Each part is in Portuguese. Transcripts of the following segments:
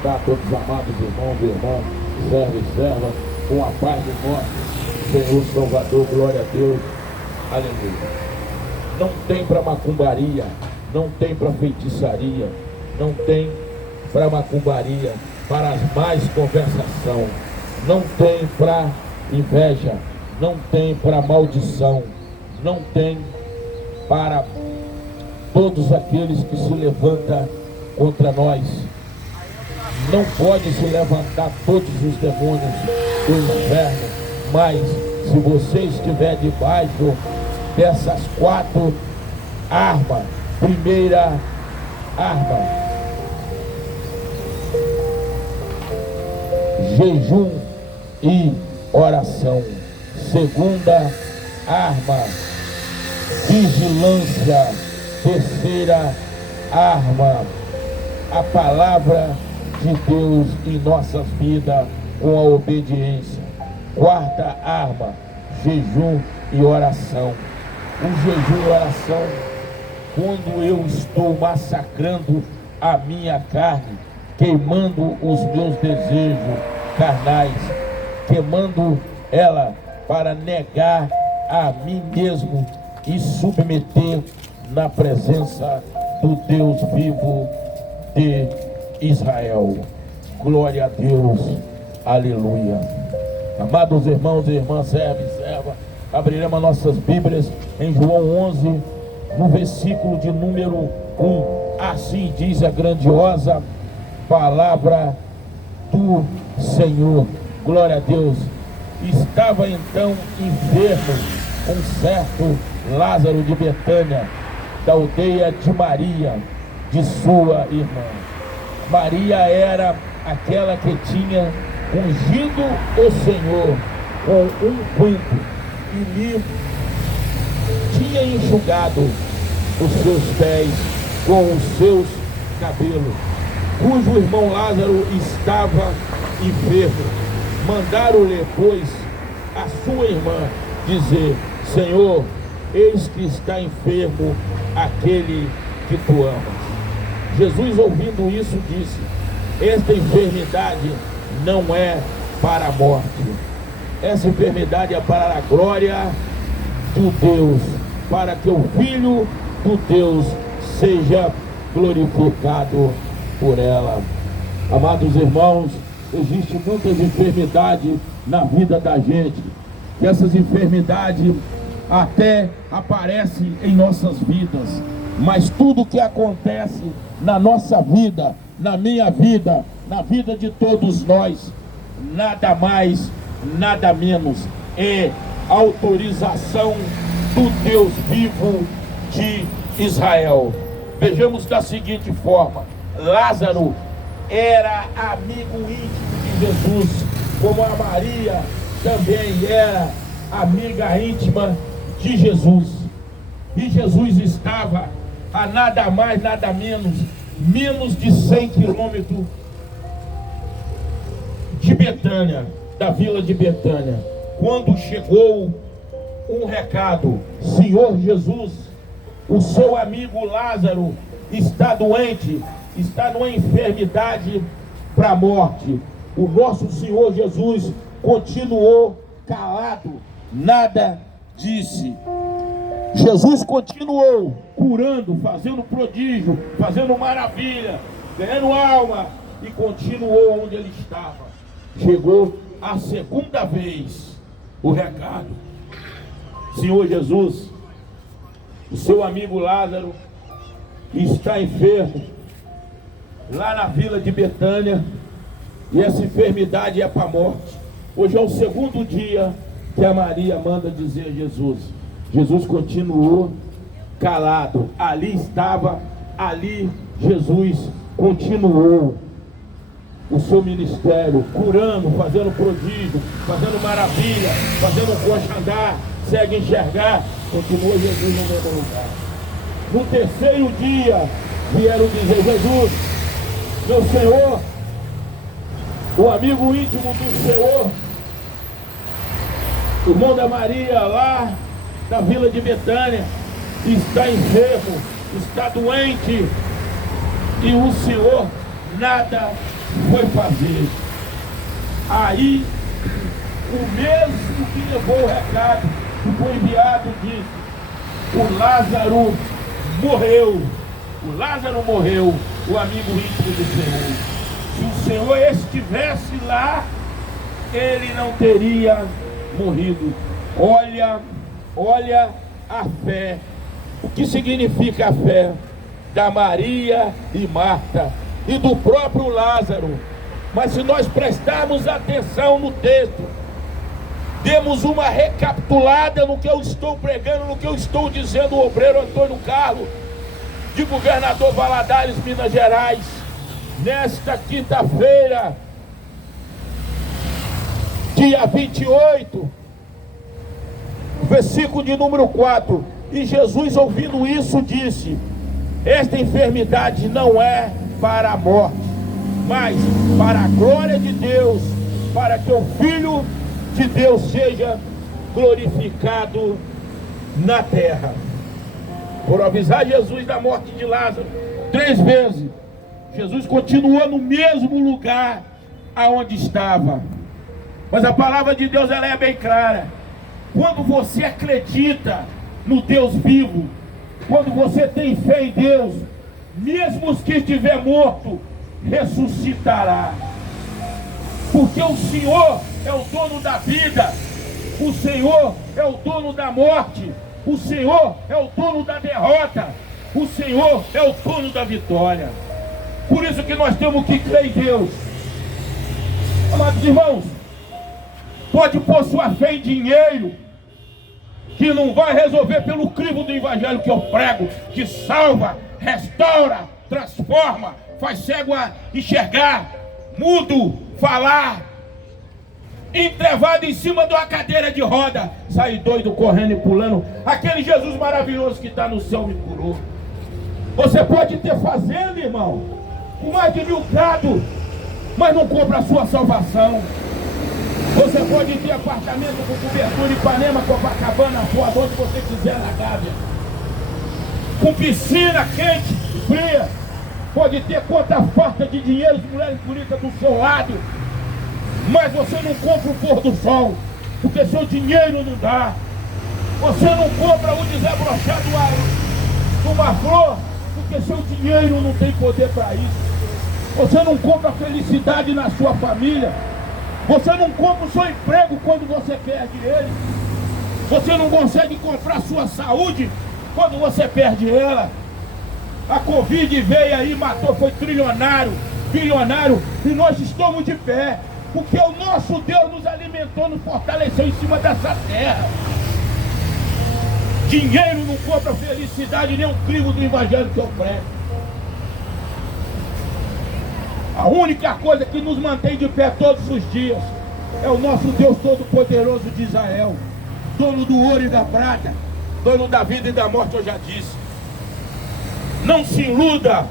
cumprimentar todos os amados irmãos e irmãs, servos e servas, com a paz do nosso Senhor Salvador, glória a Deus, aleluia. Não tem para macumbaria, não tem para feitiçaria, não tem para macumbaria, para as más conversação, não tem para inveja, não tem para maldição, não tem para todos aqueles que se levantam contra nós. Não pode se levantar todos os demônios do inferno, mas se você estiver debaixo dessas 4 armas, primeira arma, jejum e oração. Segunda arma, vigilância. Terceira arma, a palavra de Deus em nossas vidas com a obediência. Quarta arma, jejum e oração. O jejum e oração, quando eu estou massacrando a minha carne, queimando os meus desejos carnais, queimando ela para negar a mim mesmo e submeter na presença do Deus vivo de Israel. Glória a Deus, aleluia. Amados irmãos e irmãs, servos e servas, abriremos nossas Bíblias em João 11, no versículo de número 1. Assim diz a grandiosa palavra do Senhor. Glória a Deus. Estava então enfermo um certo Lázaro de Betânia, da aldeia de Maria, de sua irmã. Maria era aquela que tinha ungido o Senhor com um unguento e lhe tinha enxugado os seus pés com os seus cabelos, cujo irmão Lázaro estava enfermo. Mandaram-lhe, pois, a sua irmã dizer: Senhor, eis que está enfermo aquele que tu amas. Jesus, ouvindo isso, disse: esta enfermidade não é para a morte, essa enfermidade é para a glória do Deus, para que o Filho do Deus seja glorificado por ela. Amados irmãos, existem muitas enfermidades na vida da gente, e essas enfermidades até aparecem em nossas vidas, mas tudo que acontece na nossa vida, na minha vida, na vida de todos nós, nada mais, nada menos, é autorização do Deus vivo de Israel. Vejamos da seguinte forma: Lázaro era amigo íntimo de Jesus, como a Maria também era amiga íntima de Jesus. E Jesus estava a nada mais, nada menos de 100 quilômetros de Betânia, da vila de Betânia, quando chegou um recado: Senhor Jesus, o seu amigo Lázaro está doente, está numa enfermidade para a morte. O nosso Senhor Jesus continuou calado, nada disse. Jesus continuou curando, fazendo prodígio, fazendo maravilha, ganhando alma, e continuou onde ele estava. Chegou a segunda vez o recado: Senhor Jesus, o seu amigo Lázaro está enfermo lá na vila de Betânia, e essa enfermidade é para a morte. Hoje é o segundo dia que a Maria manda dizer a Jesus. Jesus continuou calado. Ali estava, ali Jesus continuou o seu ministério, curando, fazendo prodígio, fazendo maravilha, fazendo o coxo andar, cego enxergar. Continuou Jesus no mesmo lugar. No terceiro dia vieram dizer: Jesus, meu Senhor, o amigo íntimo do Senhor, o irmão da Maria lá da vila de Betânia, está enfermo, está doente, e o Senhor nada foi fazer. Aí, o mesmo que levou o recado, que foi enviado, disse: o Lázaro morreu. O Lázaro morreu, o amigo íntimo do Senhor. Se o Senhor estivesse lá, ele não teria morrido. Olha a fé. O que significa a fé da Maria e Marta e do próprio Lázaro? Mas se nós prestarmos atenção no texto, demos uma recapitulada no que eu estou pregando, no que eu estou dizendo, o obreiro Antônio Carlos, de Governador Valadares, Minas Gerais, nesta quinta-feira, dia 28, versículo de número 4. E Jesus, ouvindo isso, disse: esta enfermidade não é para a morte, mas para a glória de Deus, para que o Filho de Deus seja glorificado na terra. Por avisar Jesus da morte de Lázaro 3 vezes, Jesus continuou no mesmo lugar aonde estava. Mas a palavra de Deus, ela é bem clara. Quando você acredita no Deus vivo, quando você tem fé em Deus, mesmo que estiver morto, ressuscitará. Porque o Senhor é o dono da vida, o Senhor é o dono da morte, o Senhor é o dono da derrota, o Senhor é o dono da vitória. Por isso que nós temos que crer em Deus. Amados irmãos, pode pôr sua fé em dinheiro, que não vai resolver pelo crivo do evangelho que eu prego, que salva, restaura, transforma, faz cego a enxergar, mudo falar, entrevado em cima de uma cadeira de roda, sai doido correndo e pulando. Aquele Jesus maravilhoso que está no céu me curou. Você pode ter fazenda, irmão, com mais de 1000 gado, mas não compra a sua salvação. Você pode ter apartamento com cobertura, Ipanema, Copacabana, Rua, onde você quiser na Gávea, com piscina quente, fria. Pode ter conta farta de dinheiro, mulheres bonitas do seu lado, mas você não compra o pôr do sol, porque seu dinheiro não dá. Você não compra o desabrochado de uma flor, porque seu dinheiro não tem poder para isso. Você não compra felicidade na sua família. Você não compra o seu emprego quando você perde ele. Você não consegue comprar a sua saúde quando você perde ela. A Covid veio aí, matou, foi trilionário, bilionário, e nós estamos de pé, porque o nosso Deus nos alimentou, nos fortaleceu em cima dessa terra. Dinheiro não compra felicidade, nem um crivo do evangelho que eu prego. A única coisa que nos mantém de pé todos os dias é o nosso Deus Todo-Poderoso de Israel, dono do ouro e da prata, dono da vida e da morte, eu já disse. Não se iluda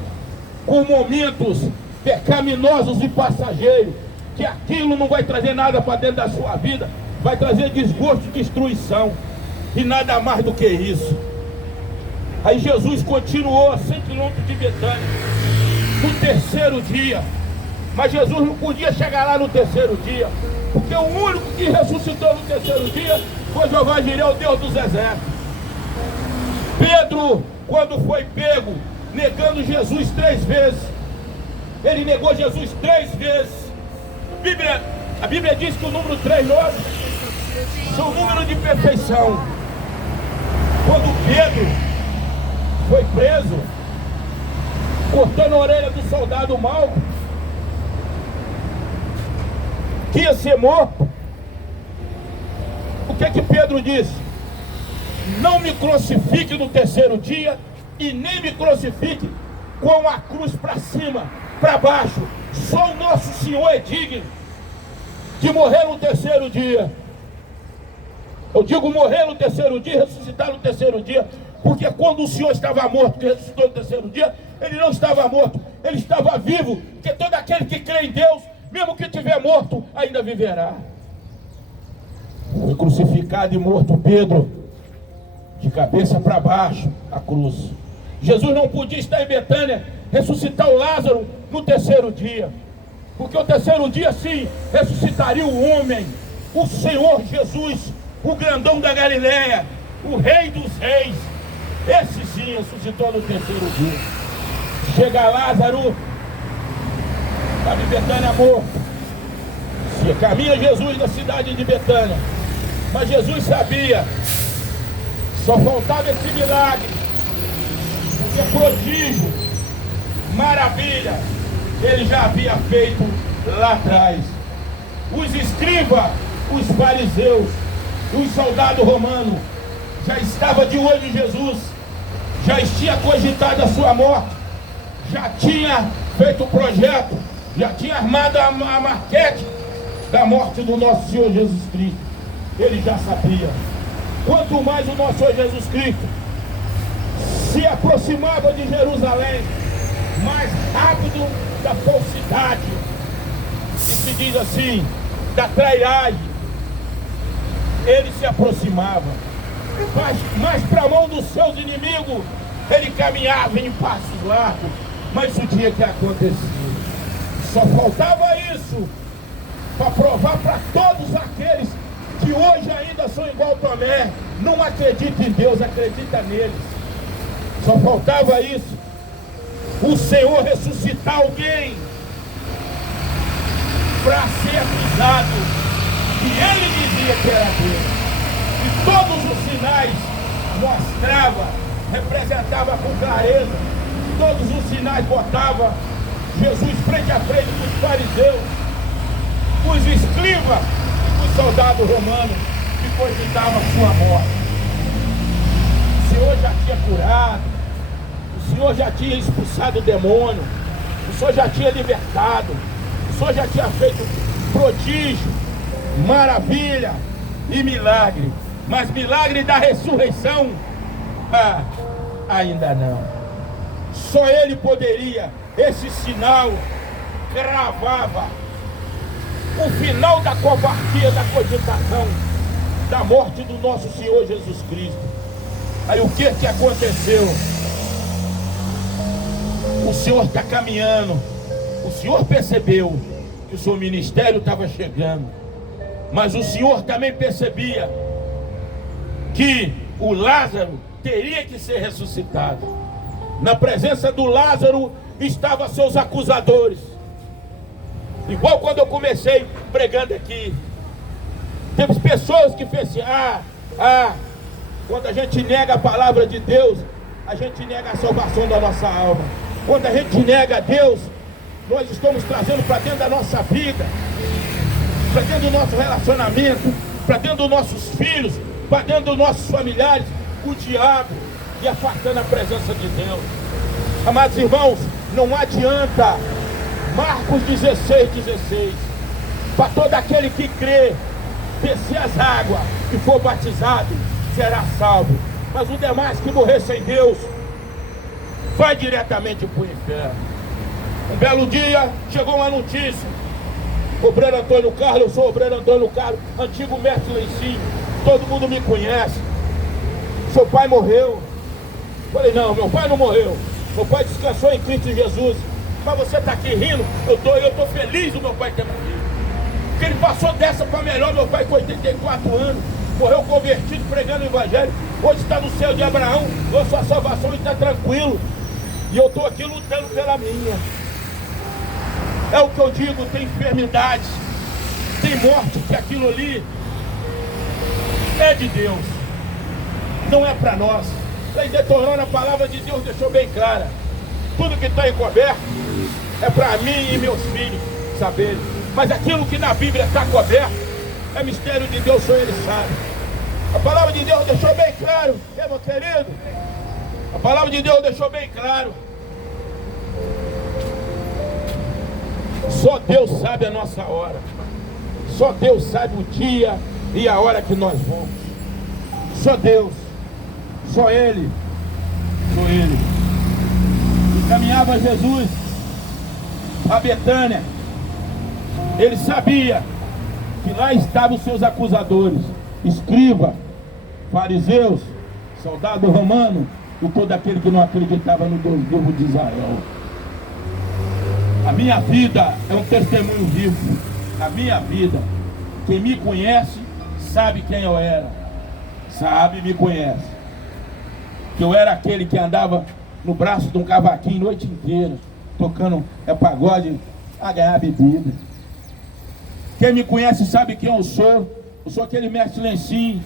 com momentos pecaminosos e passageiros, que aquilo não vai trazer nada para dentro da sua vida, vai trazer desgosto e destruição, e nada mais do que isso. Aí Jesus continuou a 100 quilômetros de Betânia, no terceiro dia. Mas Jesus não podia chegar lá no terceiro dia, porque o único que ressuscitou no terceiro dia foi Jeová Jireh, o Deus dos exércitos. Pedro, quando foi pego, negando Jesus 3 vezes, ele negou Jesus 3 vezes. A Bíblia diz que o número 3 é o número de perfeição. Quando Pedro foi preso, cortando a orelha do soldado Malco, que ia ser morto, o que Pedro disse? Não me crucifique no terceiro dia, e nem me crucifique com a cruz para cima, para baixo. Só o nosso Senhor é digno de morrer no terceiro dia. Eu digo morrer no terceiro dia, ressuscitar no terceiro dia, porque quando o Senhor estava morto, que ressuscitou no terceiro dia, ele não estava morto, ele estava vivo, porque todo aquele que crê em Deus, mesmo que estiver morto, ainda viverá. Foi crucificado e morto Pedro, de cabeça para baixo, a cruz. Jesus não podia estar em Betânia, ressuscitar o Lázaro no terceiro dia. porque o terceiro dia sim ressuscitaria o homem, o Senhor Jesus, o grandão da Galileia, o Rei dos Reis. Esse sim ressuscitou no terceiro dia. Chega Lázaro, está de Betânia morto. Se caminha Jesus da cidade de Betânia, mas Jesus sabia, só faltava esse milagre, porque prodígio, maravilha, ele já havia feito lá atrás. Os escribas, os fariseus, os soldados romanos já estavam de olho em Jesus, já tinha cogitado a sua morte, já tinha feito o projeto, já tinha armado a maquete da morte do nosso Senhor Jesus Cristo. Ele já sabia. Quanto mais o nosso Senhor Jesus Cristo se aproximava de Jerusalém, mais rápido da falsidade, e se diz assim, da trairagem, ele se aproximava. Mas para a mão dos seus inimigos, ele caminhava em passos largos. Mas o dia que aconteceu, só faltava isso para provar para todos aqueles que hoje ainda são igual Tomé, não acreditam em Deus, acredita neles. Só faltava isso, o Senhor ressuscitar alguém para ser acusado que ele dizia que era Deus. E todos os sinais mostrava, representava com clareza, todos os sinais botava Jesus frente a frente com os fariseus, com os escribas e com os soldados romanos que cogitavam a sua morte. O Senhor já tinha curado, o Senhor já tinha expulsado o demônio, o Senhor já tinha libertado, o Senhor já tinha feito prodígio, maravilha e milagre. Mas milagre da ressurreição, ainda não. Só ele poderia. Esse sinal cravava o final da covardia, da cogitação, da morte do nosso Senhor Jesus Cristo. Aí o que aconteceu? O Senhor está caminhando. O Senhor percebeu que o seu ministério estava chegando. Mas o Senhor também percebia que o Lázaro teria que ser ressuscitado. Na presença do Lázaro estavam seus acusadores. Igual quando eu comecei pregando aqui, teve pessoas que fez assim, quando a gente nega a palavra de Deus, a gente nega a salvação da nossa alma. Quando a gente nega a Deus, nós estamos trazendo para dentro da nossa vida, para dentro do nosso relacionamento, para dentro dos nossos filhos, para dentro dos nossos familiares, o diabo, e afastando a presença de Deus. Amados irmãos, não adianta. Marcos 16:16, para todo aquele que crê, descer as águas e for batizado, será salvo. Mas o demais que morrer sem Deus, vai diretamente para o inferno. Um belo dia, chegou uma notícia. Obreiro Antônio Carlos, eu sou o Obreiro Antônio Carlos, antigo mestre lá em cima. Todo mundo me conhece. Seu pai morreu. Falei, não, meu pai não morreu. Meu pai descansou em Cristo Jesus. Mas você está aqui rindo, eu tô feliz do meu pai ter morrido. Porque ele passou dessa para melhor, meu pai com 84 anos, morreu convertido, pregando o evangelho. Hoje está no céu de Abraão, com sua salvação e está tranquilo. E eu estou aqui lutando pela minha. É o que eu digo, tem enfermidade, tem morte, que aquilo ali é de Deus, não é para nós. Lá em Deuteronômio, a palavra de Deus deixou bem clara: tudo que está encoberto é para mim e meus filhos saberem. Mas aquilo que na Bíblia está coberto é mistério de Deus, só Ele sabe. A palavra de Deus deixou bem claro, meu querido. A palavra de Deus deixou bem claro. Só Deus sabe a nossa hora. Só Deus sabe o dia e a hora que nós vamos. Só Deus. Só Ele. Só Ele. E caminhava Jesus a Betânia. Ele sabia que lá estavam os seus acusadores, escriba, fariseus, soldado romano e todo aquele que não acreditava no Deus vivo de Israel. A minha vida é um testemunho vivo. A minha vida, quem me conhece sabe quem eu era. Sabe, me conhece. Que eu era aquele que andava no braço de um cavaquinho a noite inteira, tocando pagode a ganhar bebida. Quem me conhece sabe quem eu sou. Eu sou aquele mestre Lencinho.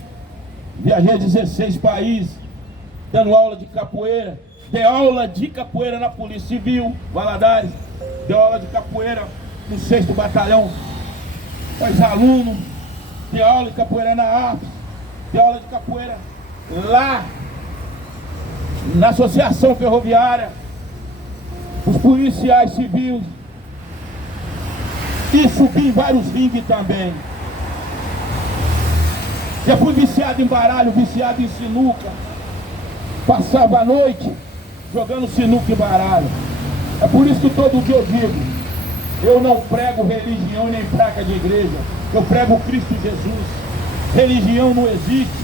Viajei 16 países, dando aula de capoeira. Dei aula de capoeira na Polícia Civil, Valadares. Dei aula de capoeira no 6º Batalhão, os alunos. Dei aula de capoeira na AFS. Dei aula de capoeira lá na Associação Ferroviária, os policiais civis. E subi em vários ringues também. Já fui viciado em baralho, viciado em sinuca. Passava a noite jogando sinuca e baralho. É por isso que todo dia eu digo, eu não prego religião nem placa de igreja. Eu prego Cristo Jesus. Religião não existe.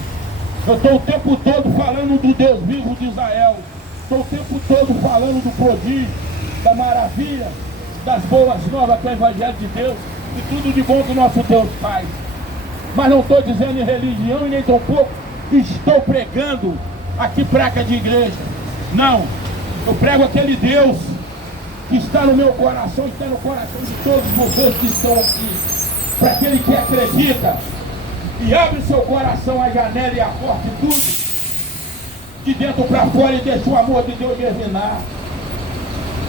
Eu estou o tempo todo falando do Deus vivo de Israel. Estou o tempo todo falando do prodígio, da maravilha, das boas novas que é o Evangelho de Deus e tudo de bom que o nosso Deus faz. Mas não estou dizendo em religião e nem tampouco estou pregando aqui placa de igreja. Não, eu prego aquele Deus que está no meu coração, está no coração de todos vocês que estão aqui. Para aquele que acredita e abre o seu coração, a janela e a porta e tudo, de dentro para fora, e deixa o amor de Deus germinar.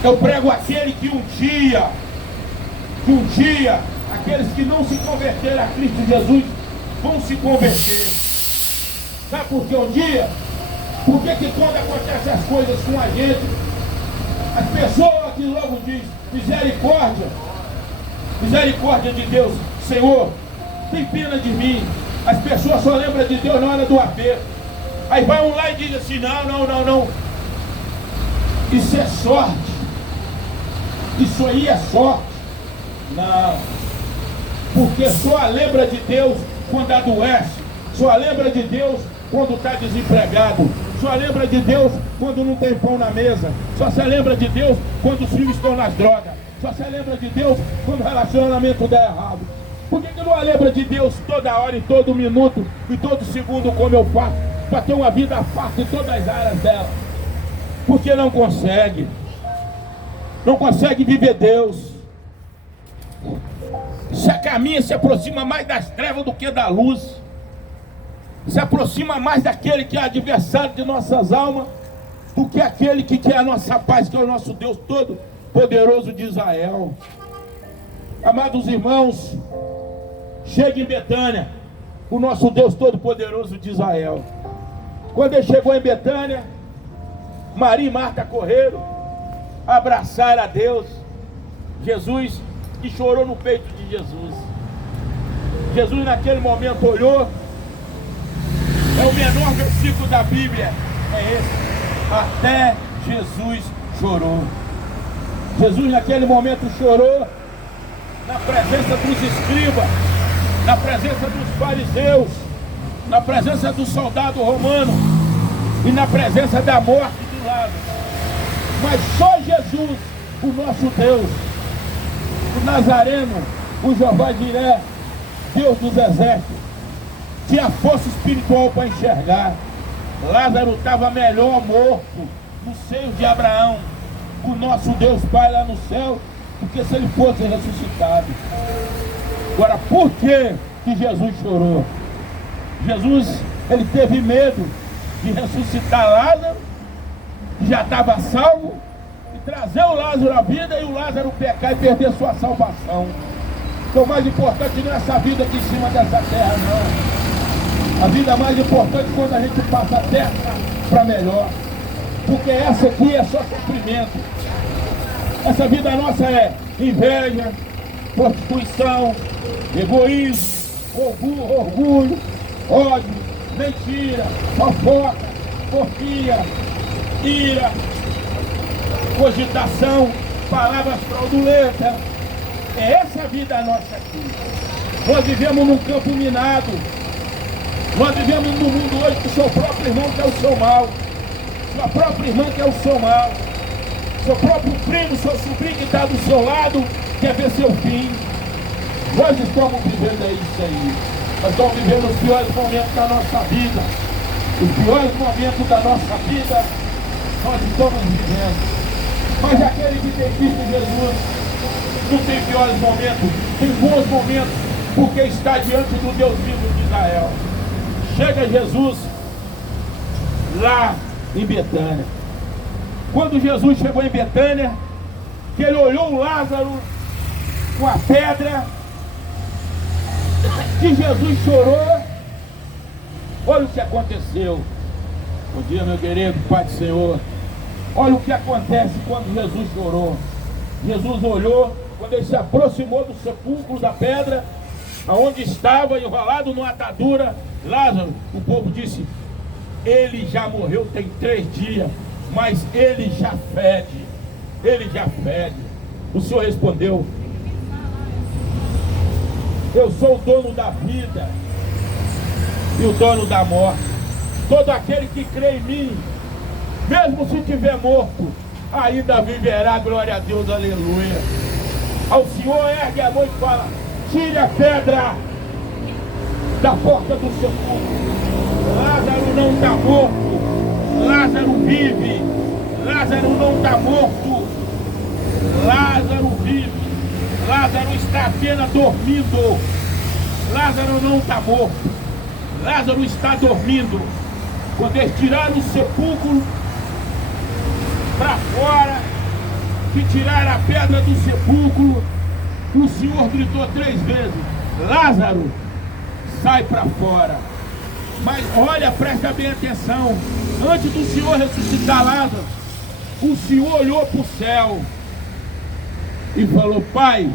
Eu prego aquele que um dia, aqueles que não se converteram a Cristo Jesus vão se converter. Sabe por que um dia? Por que quando acontecem as coisas com a gente, as pessoas que logo diz misericórdia, misericórdia de Deus, Senhor, tem pena de mim. As pessoas só lembram de Deus na hora do aperto. Aí vai um lá e diz assim, não. Isso é sorte. Isso aí é sorte. Não. Porque só lembra de Deus quando adoece. Só lembra de Deus quando está desempregado. Só lembra de Deus quando não tem pão na mesa. Só se lembra de Deus quando os filhos estão nas drogas. Só se lembra de Deus quando o relacionamento der errado. Por que não lembra de Deus toda hora e todo minuto e todo segundo como eu faço para ter uma vida fácil em todas as áreas dela? Porque não consegue. Não consegue viver Deus. Se caminha, se aproxima mais das trevas do que da luz. Se aproxima mais daquele que é adversário de nossas almas do que aquele que quer a nossa paz, que é o nosso Deus todo poderoso de Israel. Amados irmãos, chega em Betânia, o nosso Deus todo poderoso de Israel. Quando ele chegou em Betânia, Maria e Marta correram, abraçaram a Deus, Jesus, e chorou no peito de Jesus. Jesus naquele momento olhou. É o menor versículo da Bíblia, é esse. Até Jesus chorou. Jesus naquele momento chorou na presença dos escribas, na presença dos fariseus, na presença do soldado romano e na presença da morte do Lázaro. Mas só Jesus, o nosso Deus, o Nazareno, o Jeová Jiré, Deus dos exércitos, tinha força espiritual para enxergar. Lázaro estava melhor morto no seio de Abraão, o nosso Deus Pai lá no céu, do que se ele fosse ressuscitado. Agora, por que Jesus chorou? Jesus, ele teve medo de ressuscitar Lázaro, que já estava salvo, e trazer o Lázaro à vida e o Lázaro pecar e perder sua salvação. Então, o mais importante não é essa vida aqui em cima dessa terra, não. A vida mais importante é quando a gente passa a terra para melhor. Porque essa aqui é só sofrimento. Essa vida nossa é inveja, prostituição, egoísmo, orgulho, ódio, mentira, fofoca, porfia, ira, cogitação, palavras fraudulentas. É essa a vida nossa aqui. Nós vivemos num campo minado. Nós vivemos num mundo hoje que o seu próprio irmão quer o seu mal. Sua própria irmã quer o seu mal. seu próprio primo, seu sobrinho que está do seu lado, quer ver seu fim. Nós estamos vivendo isso aí. Nós estamos vivendo os piores momentos da nossa vida. Os piores momentos da nossa vida nós estamos vivendo. Mas aquele que tem visto Jesus não tem piores momentos, tem bons momentos, porque está diante do Deus vivo de Israel. Chega Jesus lá em Betânia. Quando Jesus chegou em Betânia, que ele olhou o Lázaro com a pedra, que Jesus chorou. Olha o que aconteceu. Bom dia, meu querido Pai do Senhor. Olha o que acontece quando Jesus chorou. Jesus olhou, quando ele se aproximou do sepulcro da pedra, aonde estava enrolado numa atadura Lázaro. O povo disse: ele já morreu tem 3 dias, mas ele já fede. Ele já fede. O Senhor respondeu: eu sou o dono da vida e o dono da morte. Todo aquele que crê em mim, mesmo se estiver morto, ainda viverá. Glória a Deus, aleluia. Ao Senhor ergue a mão e fala: tire a pedra da porta do sepulcro. Lázaro não está morto, Lázaro vive. Lázaro não está morto, Lázaro vive. Lázaro está apenas dormindo. Lázaro não está morto, Lázaro está dormindo. Quando eles tiraram o sepulcro para fora, que tiraram a pedra do sepulcro, o Senhor gritou 3 vezes: Lázaro, sai para fora. Mas olha, presta bem atenção. Antes do Senhor ressuscitar Lázaro, o Senhor olhou para o céu e falou: Pai,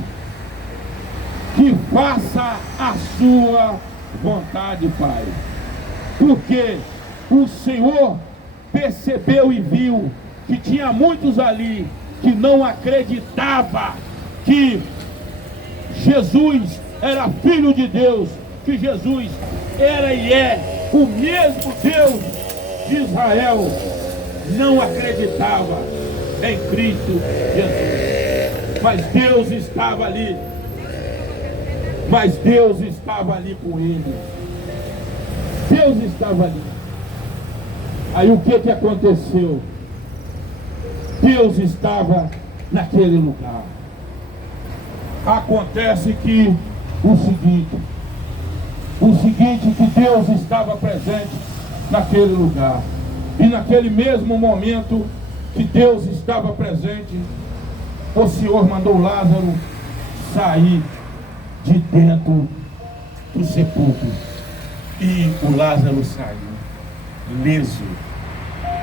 que faça a sua vontade, Pai. Porque o Senhor percebeu e viu que tinha muitos ali que não acreditavam que Jesus era Filho de Deus, que Jesus era e é o mesmo Deus de Israel. Não acreditava em Cristo Jesus. Mas Deus estava ali. Mas Deus estava ali com ele. Deus estava ali. Aí o que aconteceu? Deus estava naquele lugar. Acontece que o seguinte, que Deus estava presente naquele lugar. E naquele mesmo momento que Deus estava presente, o Senhor mandou Lázaro sair de dentro do sepulcro. E o Lázaro saiu leso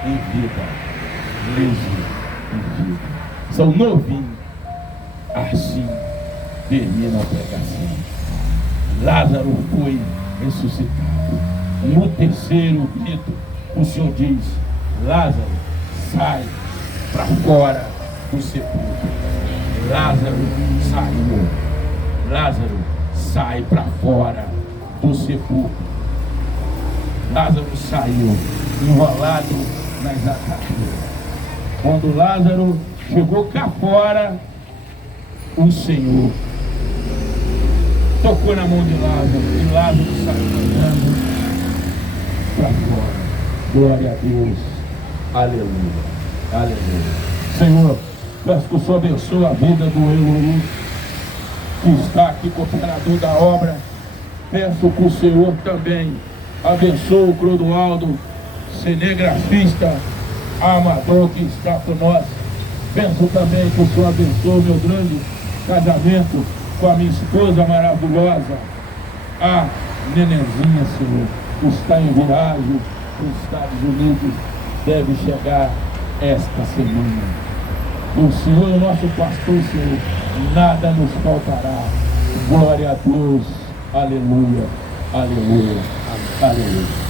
em vida. Leso em vida. São novinho. Assim termina a pregação. Lázaro foi ressuscitado. No terceiro grito, o Senhor diz: Lázaro, sai para fora do sepulcro. Lázaro saiu. Lázaro, sai para fora do sepulcro. Lázaro saiu, enrolado nas ataduras. Quando Lázaro chegou cá fora, o Senhor tocou na mão de Lázaro, e Lázaro saiu andando para fora. Glória a Deus, aleluia, aleluia. Senhor, peço que o Senhor abençoe a vida do Eloy, que está aqui, cooperador da obra. Peço que o Senhor também abençoe o Clodoaldo, cinegrafista, amador que está com nós. Peço também que o Senhor abençoe o meu grande casamento com a minha esposa maravilhosa, a Nenenzinha, Senhor, que está em viagem para os Estados Unidos, deve chegar esta semana. O Senhor é o nosso pastor, Senhor, nada nos faltará. Glória a Deus, aleluia, aleluia, aleluia.